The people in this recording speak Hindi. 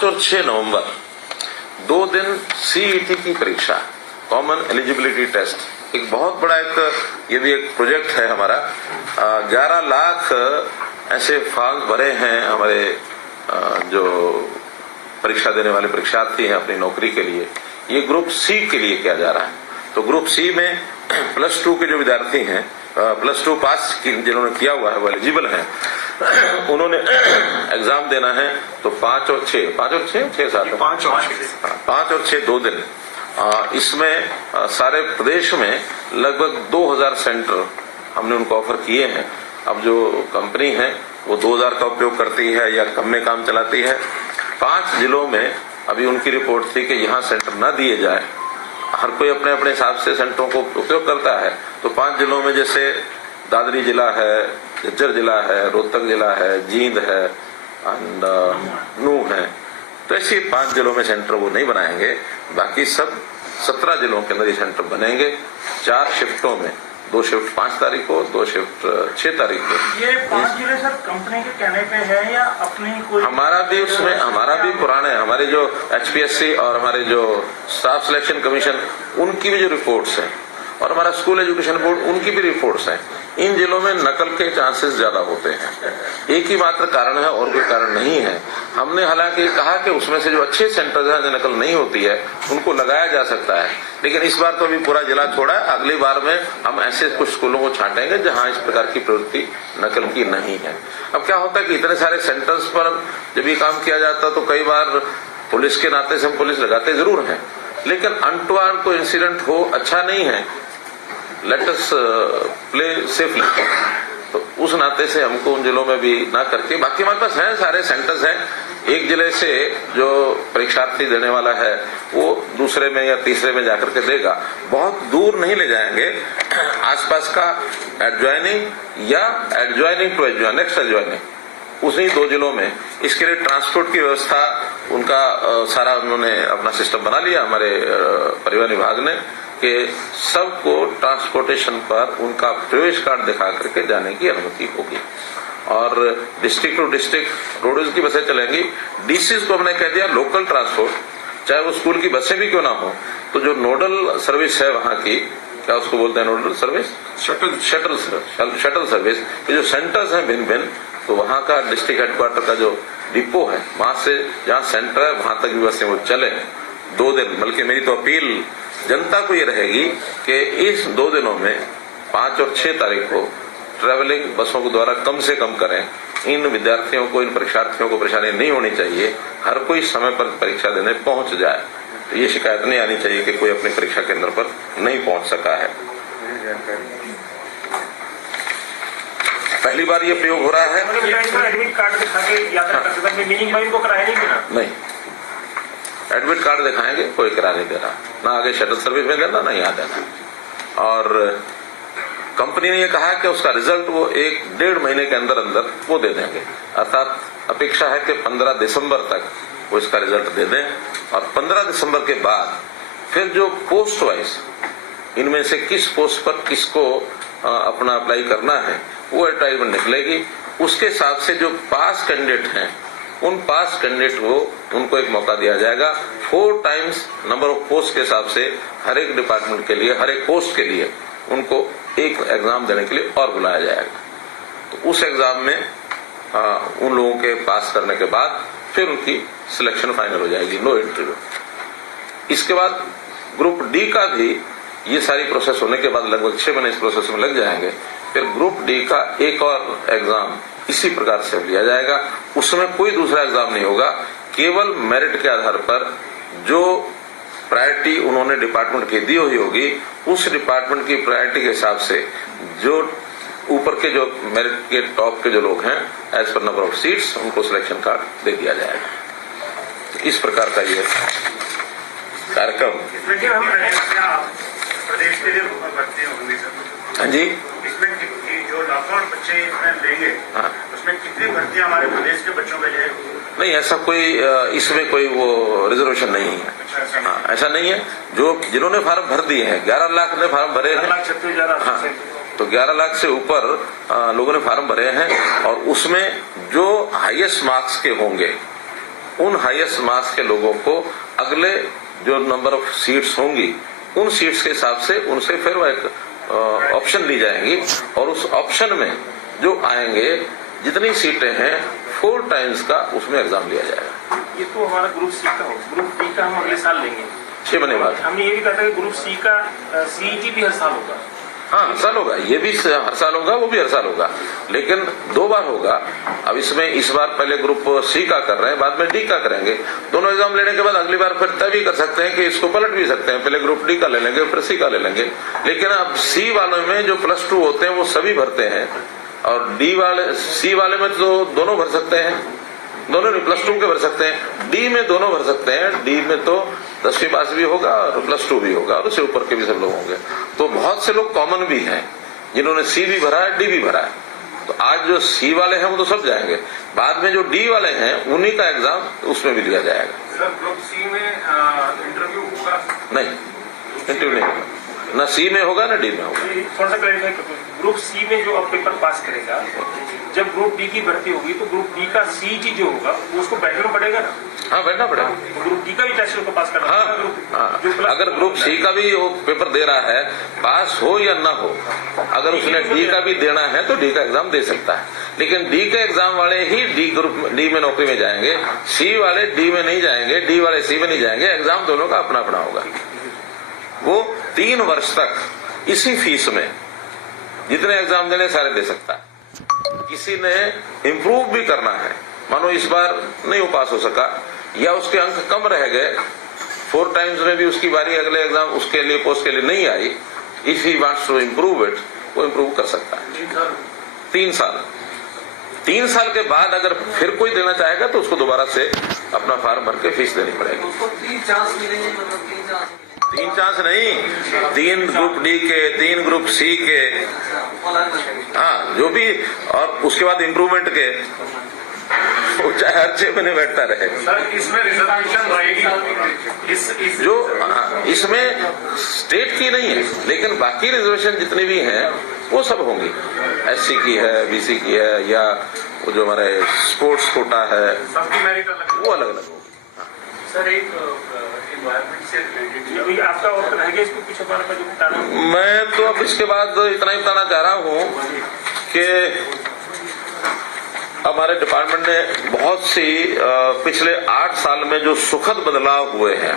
5 और 6 नवंबर 2 दिन सीईटी की परीक्षा, कॉमन एलिजिबिलिटी टेस्ट, एक बहुत बड़ा ये भी एक प्रोजेक्ट है हमारा। 11 लाख ऐसे फॉर्म भरे हैं हमारे जो परीक्षा देने वाले परीक्षार्थी हैं अपनी नौकरी के लिए। ये ग्रुप सी के लिए किया जा रहा है। तो ग्रुप सी में +2 के जो विद्यार्थी हैं, +2 पास जिन्होंने किया हुआ है वो एलिजिबल हैं, उन्होंने एग्जाम देना है। तो 5 और 6 7 5 और 6 2 दिन। इसमें सारे प्रदेश में लगभग 2000 सेंटर हमने उनको ऑफर किए हैं। अब जो कंपनी है वो 2000 का उपयोग करती है या कम में काम चलाती है। 5 जिलों में अभी उनकी रिपोर्ट थी कि यहाँ सेंटर न दिए जाए, हर कोई अपने अपने हिसाब से सेंटरों को उपयोग करता है। तो 5 जिलों में जैसे दादरी जिला है, झज्जर जिला है, रोहतक जिला है, जींद है एंड नूह है। तो ऐसे 5 जिलों में सेंटर वो नहीं बनाएंगे, बाकी सब 17 जिलों के अंदर ये सेंटर बनेंगे 4 शिफ्टों में। 2 शिफ्ट 5 तारीख को, 2 शिफ्ट 6 तारीख को। ये 5 जिले सर कंपनी के कहने पे है या अपनी कोई? हमारा भी उसमें पुराने हमारे जो HPSC और हमारे जो स्टाफ सिलेक्शन कमीशन उनकी भी जो रिपोर्ट्स हैं और हमारा स्कूल एजुकेशन बोर्ड उनकी भी रिपोर्ट्स हैं। इन जिलों में नकल के चांसेस ज्यादा होते हैं। एक ही मात्र कारण है और कोई कारण नहीं है। हमने हालांकि कहा कि उसमें से जो अच्छे सेंटर्स हैं जो नकल नहीं होती है उनको लगाया जा सकता है, लेकिन इस बार तो अभी पूरा जिला छोड़ा है। अगली बार में हम ऐसे कुछ स्कूलों को छांटेंगे जहां इस प्रकार की प्रवृत्ति नकल की नहीं है। अब क्या होता है कि इतने सारे सेंटर्स पर जब ये काम किया जाता तो कई बार पुलिस के नाते से हम पुलिस लगाते जरूर हैं, लेकिन अनटूवर्ड कोई इंसिडेंट हो अच्छा नहीं है। Let us play safely. तो उस नाते से हमको उन जिलों में भी ना करके, बाकी हमारे पास हैं सारे सेंटर्स हैं। एक जिले से जो परीक्षार्थी देने वाला है वो दूसरे में या तीसरे में जाकर के देगा, बहुत दूर नहीं ले जाएंगे। आसपास का एडजॉइनिंग या adjoining to adjoin, next adjoining, उसी 2 जिलों में। इसके लिए ट्रांसपोर्ट की व्यवस्था उनका सारा उन्होंने अपना सिस्टम बना लिया हमारे परिवहन विभाग ने, कि सबको ट्रांसपोर्टेशन पर उनका प्रवेश कार्ड दिखा करके जाने की अनुमति होगी। और डिस्ट्रिक्ट टू डिस्ट्रिक्ट रोडवेज की बसें चलेंगी। डीसीज को हमने कह दिया लोकल ट्रांसपोर्ट, चाहे वो स्कूल की बसें भी क्यों ना हो, तो जो नोडल सर्विस है वहां की, क्या उसको बोलते हैं नोडल सर्विस, शटल सर्विस, ये जो सेंटर्स हैं भिन्न भिन्न, तो वहां का डिस्ट्रिक्ट हेडक्वार्टर का जो डिपो है वहां से जहां सेंटर है वहां तक भी बसें वो चले 2 दिन। बल्कि मेरी तो अपील जनता को ये रहेगी कि इस 2 दिनों में 5 और 6 तारीख को ट्रैवलिंग बसों के द्वारा कम से कम करें। इन विद्यार्थियों को, इन परीक्षार्थियों को परेशानी नहीं होनी चाहिए, हर कोई समय पर परीक्षा देने पहुंच जाए। तो ये शिकायत नहीं आनी चाहिए कि कोई अपने परीक्षा केंद्र पर नहीं पहुंच सका है। पहली बार ये प्रयोग हो रहा है। एडमिट कार्ड दिखा के यात्रा कर सकते हैं, मीनिंग में इनको कराया नहीं देना? नहीं, एडमिट कार्ड दिखाएंगे, कोई किराया नहीं दे रहा, ना आगे शटल सर्विस में देना ना यहाँ देना। और कंपनी ने ये कहा कि उसका रिजल्ट वो 1-1.5 महीने के अंदर अंदर वो दे देंगे। अर्थात अपेक्षा है कि 15 दिसंबर तक वो इसका रिजल्ट दे दें, और 15 दिसंबर के बाद फिर जो पोस्ट वाइज इनमें से किस पोस्ट पर किसको अपना अप्लाई करना है वो एडवर्टाइजमेंट निकलेगी। उसके हिसाब से जो पास कैंडिडेट हैं उन पास कैंडिडेट को उनको एक मौका दिया जाएगा। 4 टाइम्स नंबर ऑफ पोस्ट के हिसाब से हर एक डिपार्टमेंट के लिए, हर एक पोस्ट के लिए उनको एक एग्जाम देने के लिए और बुलाया जाएगा। तो उस एग्जाम में उन लोगों के पास करने के बाद फिर उनकी सिलेक्शन फाइनल हो जाएगी, नो इंटरव्यू। इसके बाद ग्रुप डी का भी ये सारी प्रोसेस होने के बाद लगभग 6 महीने इस प्रोसेस में लग जाएंगे। फिर ग्रुप डी का एक और एग्जाम इसी प्रकार से लिया जाएगा। उसमें कोई दूसरा एग्जाम नहीं होगा, केवल मेरिट के आधार पर जो प्रायोरिटी उन्होंने डिपार्टमेंट की दी हुई होगी, उस डिपार्टमेंट की प्रायोरिटी के हिसाब से जो ऊपर के जो मेरिट के टॉप के जो लोग हैं एज पर नंबर ऑफ सीट्स उनको सिलेक्शन कार्ड दे दिया जाएगा। इस प्रकार का ये कार्यक्रम। प्रदेश के लिए भर्ती होंगी सर? हाँ जी, इसमें जो लॉकडाउन बच्चे इसमें लेंगे, हाँ, उसमें कितनी भर्ती हमारे प्रदेश के बच्चों के लिए? नहीं, ऐसा कोई इसमें कोई वो रिजर्वेशन नहीं है। अच्छा, हाँ, ऐसा नहीं है। जो जिन्होंने फार्म भर दिए हैं, 11 लाख ने फार्म भरे हैं। हाँ, तो 11 लाख से ऊपर लोगों ने फार्म भरे हैं, और उसमें जो हाईएस्ट मार्क्स के होंगे उन हाईएस्ट मार्क्स के लोगों को अगले जो नंबर ऑफ सीट्स होंगी उन सीट्स के हिसाब से उनसे फिर वह एक ऑप्शन ली जाएंगी और उस ऑप्शन में जो आएंगे जितनी सीटें हैं 4 टाइम्स का उसमें एग्जाम लिया जाएगा। ये तो हमारा ग्रुप सी का हो, ग्रुप डी का हम अगले साल लेंगे 6 महीने बाद। हमने ये भी कहा था कि ग्रुप सी का सीईटी भी हर साल होगा। हाँ, हर साल होगा, ये भी हर साल होगा, वो भी हर साल होगा, लेकिन 2 बार होगा। अब इसमें इस बार पहले ग्रुप सी का कर रहे हैं, बाद में डी का करेंगे। दोनों एग्जाम लेने के बाद अगली बार फिर तय भी कर सकते हैं कि इसको पलट भी सकते हैं, पहले ग्रुप डी का ले लेंगे फिर सी का ले लेंगे। लेकिन अब सी वालों में जो +2 होते हैं वो सभी भरते हैं और सी वाले में तो दोनों भर सकते हैं, दोनों नहीं +2 के भर सकते हैं। डी में दोनों भर सकते हैं, डी में तो 10वीं पास भी होगा और +2 भी होगा और उससे ऊपर के भी सब लोग होंगे। तो बहुत से लोग कॉमन भी हैं जिन्होंने सी भी भरा है, डी भी भरा है। तो आज जो सी वाले हैं वो तो सब जाएंगे, बाद में जो डी वाले हैं उन्हीं का एग्जाम उसमें भी लिया जाएगा। सर ग्रुप सी में इंटरव्यू होगा? नहीं, इंटरव्यू नहीं होगा, न सी में होगा न डी में होगा। थोड़ा सा क्लैरिफाई कर, ग्रुप सी में जो अब पेपर पास करेगा, जब ग्रुप डी की भर्ती होगी तो ग्रुप डी का सीईटी जो होगा वो उसको बैठना पड़ेगा ना? हाँ, बैठना पड़ेगा। तो ग्रुप डी का भी टेस्ट उसको पास करना पड़ेगा। हाँ, अगर ग्रुप सी का भी वो पेपर दे रहा है, पास हो या ना हो, अगर उसने डी का भी देना है तो डी का एग्जाम दे सकता है। लेकिन डी के एग्जाम वाले ही डी में नौकरी में जाएंगे, सी वाले डी में नहीं जाएंगे, डी वाले सी में नहीं जाएंगे। एग्जाम दोनों का अपना अपना होगा। वो 3 वर्ष तक इसी फीस में जितने एग्जाम देने सारे दे सकता है। किसी ने इम्प्रूव भी करना है, मानो इस बार नहीं वो पास हो सका या उसके अंक कम रह गए, 4 टाइम्स में भी उसकी बारी अगले एग्जाम उसके लिए पोस्ट के लिए नहीं आई, if he wants to improve it, वो इम्प्रूव कर सकता है। 3 साल के बाद अगर फिर कोई देना चाहेगा तो उसको दोबारा से अपना फॉर्म भर के फीस देनी पड़ेगी। उसको 3 चांस मिलेंगे, मतलब 3 चांस 3 चांस नहीं, 3 ग्रुप डी के, 3 ग्रुप सी के, हाँ जो भी, और उसके बाद इम्प्रूवमेंट के, वो चाहे हर 6 महीने बैठता रहे। सर इसमें रिजर्वेशन रहेगी जो इसमें स्टेट की नहीं है, लेकिन बाकी रिजर्वेशन जितनी भी हैं वो सब होंगी। SC की है, BC की है, या वो जो हमारे स्पोर्ट्स कोटा है, सबकी मेरिट अलग, वो अलग अलग होगी। सर एक एनवायरमेंट से रिलेटेड आपका और रह गया इसको कुछ हमारे पास जो बताना? मैं तो अब इसके बाद इतना ही बताना चाह रहा हूँ कि हमारे डिपार्टमेंट ने बहुत सी पिछले 8 साल में जो सुखद बदलाव हुए हैं